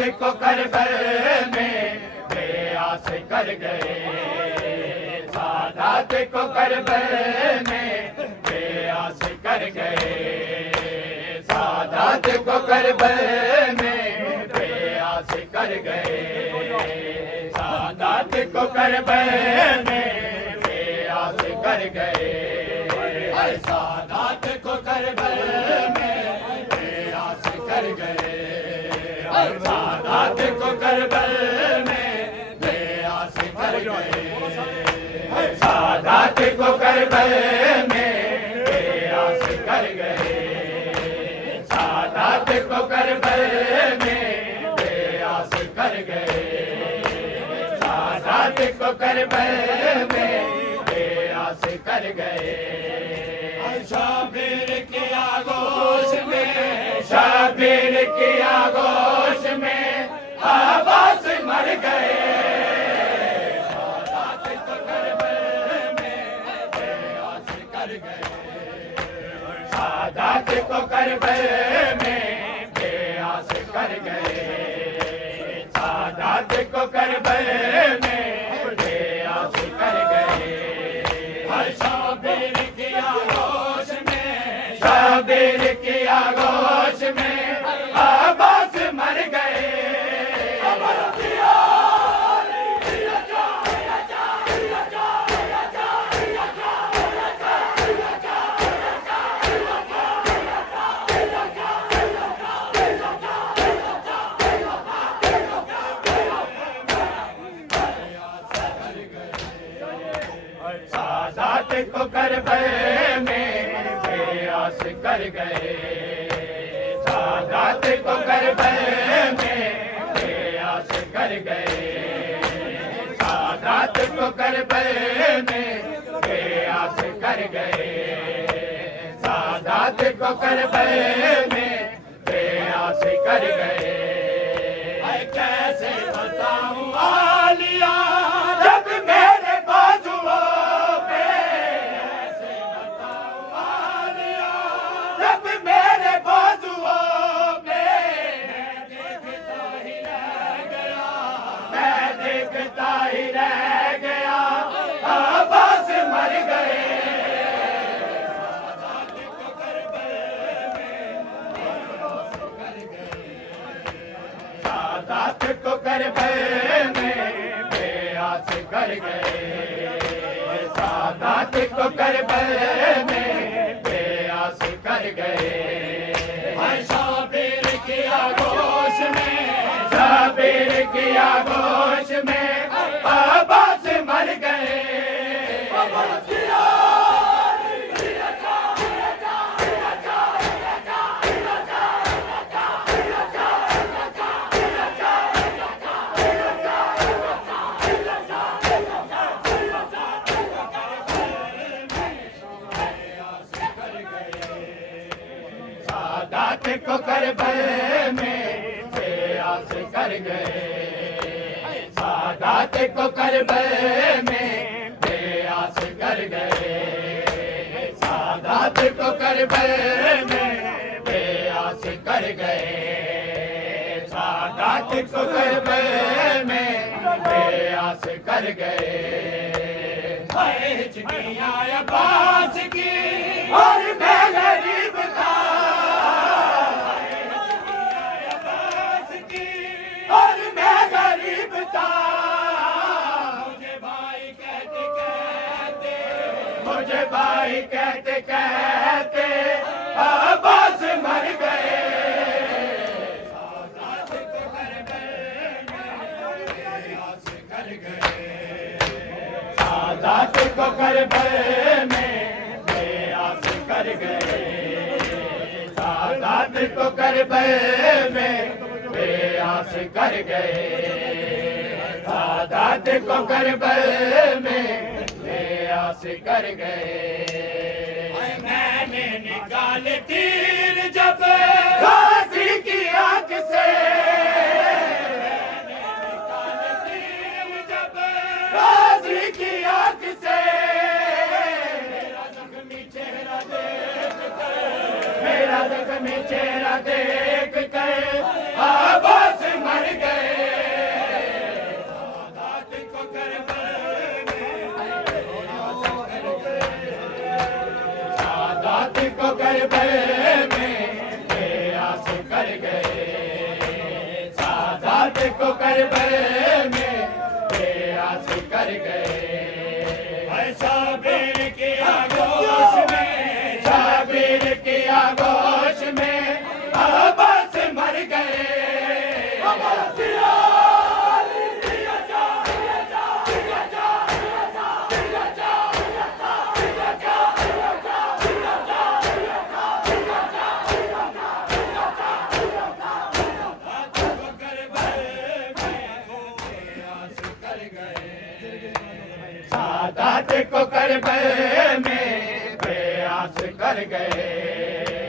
को करबल में बेआस कर गए, सादात को करबल में बेआस कर गए, सादात को करबल में बेआस कर गए, सादात को करबल में बेआस कर गए, सादात को करबल में बेआस कर गए, सादात को करबल में बेआस कर गए, सादात को करबल में बेआस कर गए, सादात को करबल में बेआस कर गए, सादात को करबल में बेआस कर गए, शाबिर की आगोश में, शाबिर की आगोश में आवाज मर गए, सादात को करबल में बेआस कर गए, सादात को करबल में बेआस कर गए, सादात को करबल में बेआस कर गए, शाबिर की आगोश में, शाबिर की आगोश में आवाज मर गए, सादात को करबल में बेआस कर गए, सादात को करबल में बेआस कर गए, सादात को करबल में बेआस कर गए, सादात को करबल में बेआस कर गए, कैसे बताऊं आलिया जब मेरे बाजुओं पे, कैसे बताऊं आलिया जब मेरे बाजुओं पे, मैं देखता ही रह गया, मैं देखता ही रह गया, आवाज मर गए, सादात को करबल में बेआस कर गए, सादात को करबल में बेआस कर गए, सादात को करबल में बेआस कर गए, शाबिर की आगोश में, शाबिर की आगोश में आवाज मर गए, सादात को करबल में बेआस कर गए, सादात को करबल में बेआस कर गए, सादात को करबल में बेआस कर गए, सादात को करबल में बेआस कर गए, हिजकियां अब्बास की और मैं गरीब था, और मैं गरीब था, मुझे भाई कहते कहते, मुझे भाई कहते कहते अब्बास मर गए, सादात को करबल में बेआस कर गए, सादात को करबल में बेआस कर गए, सादात को करबल में बेआस कर गए, सादात को करबल में बेआस कर गए, मैंने निकाल तीर जब गाजी की आंख से, मैंने निकाल तीर जब गाजी की आंख से, मेरा जख्मी चेहरा देख कर, मेरा जख्मी चेहरा देख कर आवाज मर करबल में प्रयास कर गए, सादात को करबल में प्रयास कर गए। शाबिर की आगोश में, शाबिर की आगोश में अब्बास मर गए। सादात को करबल में प्रयास कर गए।